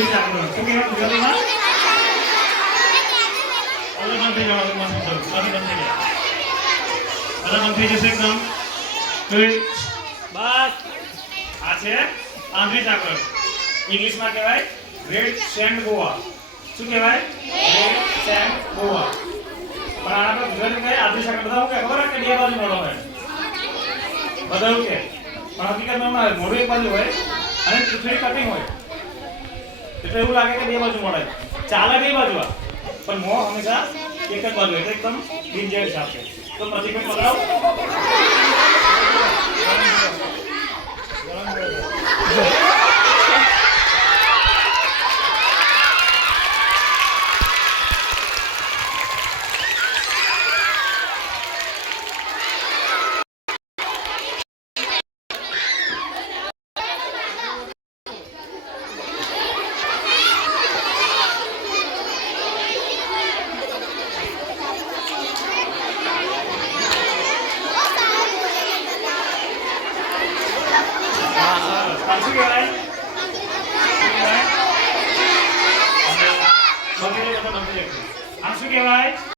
રીતે આપણો શું કહેવાય ગુજરાતીમાં અલગ થઈ જવાનું મસ્ત સારી બની ગયા બધા બંધ થઈ જશે એકદમ તો બસ આ છે આંધળી સાંકળ ઇંગ્લિશમાં કહેવાય રેડ સેન્ડ ગોવા શું કહેવાય રેડ સેન્ડ ગોવા પણ આના પર ગુજરાતી કહે આંધળી સાંકળ બધા કે ખબર કે બે બાજુ મોડો હોય બધા કે પણ હકીકતમાં મોઢું એક બાજુ હોય અને પૃથ્વી કટિંગ હોય એટલે એવું લાગે કે બે બાજુ મળે ચાલે બે બાજુ પણ મોં હંમેશા એક જ બાજુ એટલે એકદમ બિનજેડ છાપ છે તો પ્રતિક પકડાવ શું કહેવાય આ શું કહેવાય